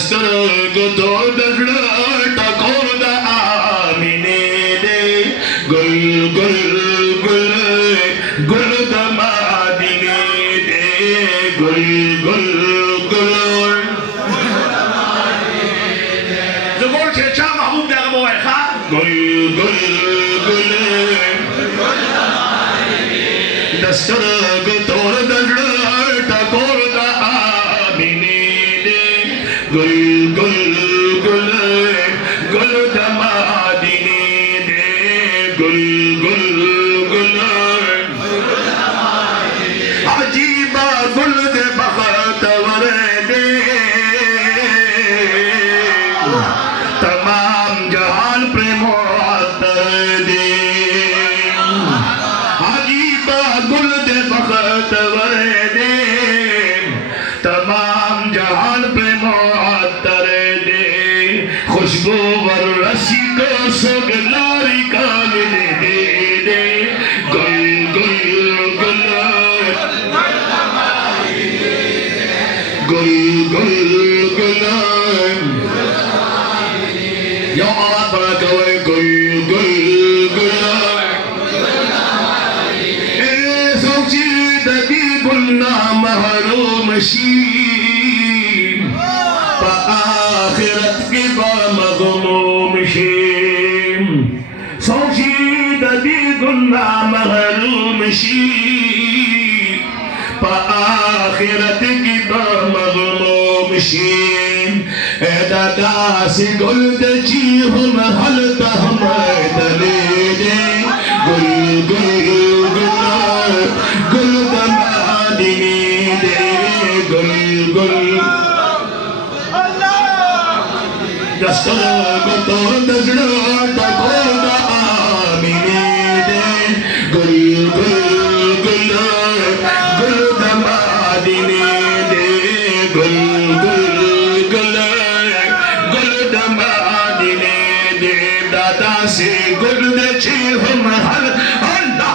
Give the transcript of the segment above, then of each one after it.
दस्तर को तो दगड़ा टकोर दा आमिने दे गुल गुल गुल गुल दमादिने दे गुल गुल गुल जबोर चेचा महबूब दा गबो है खा गुल गुल गुल दस्तर को तो दगड़ा टकोर दा आमिने दे गुल गुल गुल गुल दमादिने दे गुल गुल गुल अजीबा गुल दे बख्तवर दे तमाम जहान प्रेमो दे अजीबा गुल दे बख्तवर दे तमाम जहान प्रेमो दे खुशबू वर रसी को सुगलारी काल दे दे गुल गुल गुल गुल गुल गुल या आवाज बड़ा करो गुल गुल गुल सोची दबी गुलना महरूम शी आखिरत के मगमूम शीम सोशीद दी गुन्ना महरूम शीम आखिरत की मगमूम शीम दादा से गुल दची हम हलत हम दले दे गुल गुल गुल गुल दमादिने दे गुल गुल दस्तर को तो दगड़ा टकोर दा आमिने दे गुल गुल गुल गुल दमादिने दे गुल गुल गुल गुल दमादिने दे दादा से गुल दे छी हम हल अल्लाह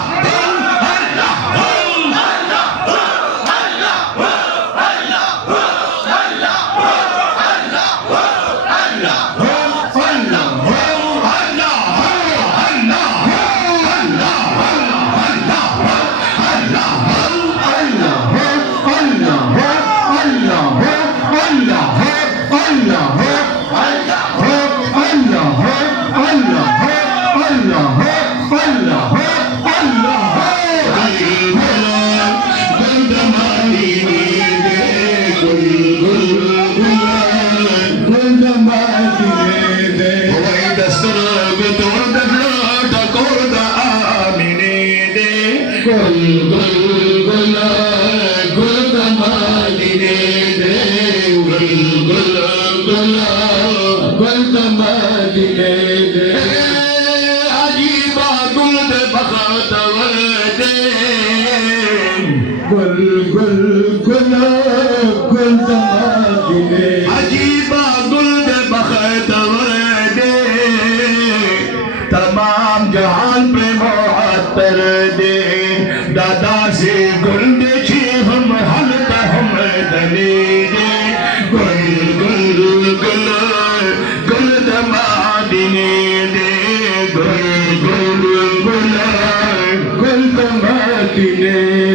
अजीबा गुल दे बख्तवर दे गुल गुल गुल गुल दमादिने अजीबा गुल दे बख्तवर दे तमाम जहान प्रेमो दे